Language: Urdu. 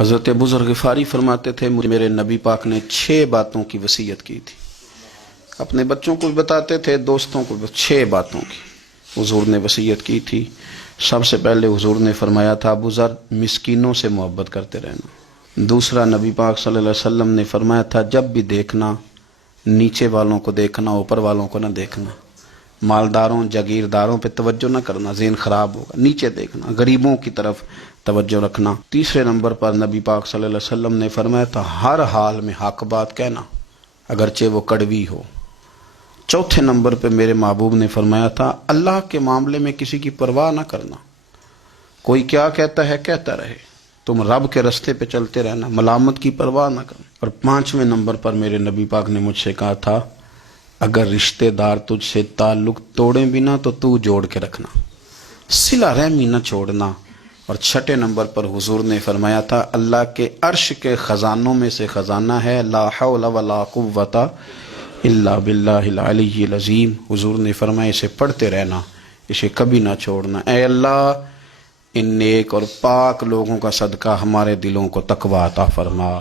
حضرت ابو ذر غفاری فرماتے تھے مجھے میرے نبی پاک نے 6 باتوں کی وصیت کی تھی. اپنے بچوں کو بھی بتاتے تھے، دوستوں کو بھی. 6 باتوں کی حضور نے وصیت کی تھی. سب سے پہلے حضور نے فرمایا تھا ابو ذر مسکینوں سے محبت کرتے رہنا. دوسرا نبی پاک صلی اللہ علیہ وسلم نے فرمایا تھا جب بھی دیکھنا نیچے والوں کو دیکھنا، اوپر والوں کو نہ دیکھنا. مالداروں جاگیرداروں پہ توجہ نہ کرنا، ذہن خراب ہوگا. نیچے دیکھنا، غریبوں کی طرف توجہ رکھنا. تیسرے نمبر پر نبی پاک صلی اللہ علیہ وسلم نے فرمایا تھا ہر حال میں حق بات کہنا اگرچہ وہ کڑوی ہو. چوتھے نمبر پہ میرے محبوب نے فرمایا تھا اللہ کے معاملے میں کسی کی پرواہ نہ کرنا. کوئی کیا کہتا ہے کہتا رہے، تم رب کے رستے پہ چلتے رہنا، ملامت کی پرواہ نہ کرنا. اور 5ویں نمبر پر میرے نبی پاک نے مجھ سے کہا تھا اگر رشتہ دار تجھ سے تعلق توڑیں بھی نہ تو جوڑ کے رکھنا، صلہ رحمی نہ چھوڑنا. اور 6 نمبر پر حضور نے فرمایا تھا اللہ کے عرش کے خزانوں میں سے خزانہ ہے لا حول ولا قوت الا باللہ العلی العظیم. حضور نے فرمایا اسے پڑھتے رہنا، اسے کبھی نہ چھوڑنا. اے اللہ ان نیک اور پاک لوگوں کا صدقہ ہمارے دلوں کو تقویٰ عطا فرما.